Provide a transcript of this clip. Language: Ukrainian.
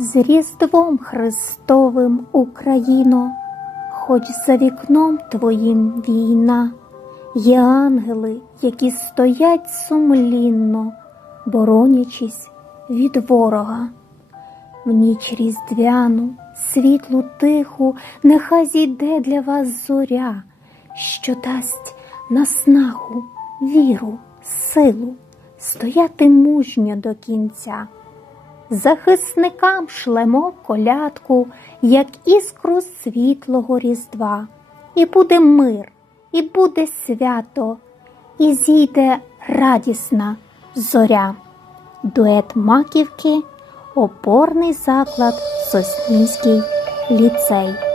З Різдвом Христовим Україно, хоч за вікном твоїм війна, є ангели, які стоять сумлінно, боронячись від ворога. В ніч різдвяну, світлу тиху, нехай зійде для вас зоря, що дасть наснагу, віру, силу, стояти мужньо до кінця. Захисникам шлемо колядку, як іскру світлого різдва. І буде мир, і буде свято, і зійде радісна зоря. Дует маківки, опорний заклад Соснівський ліцей.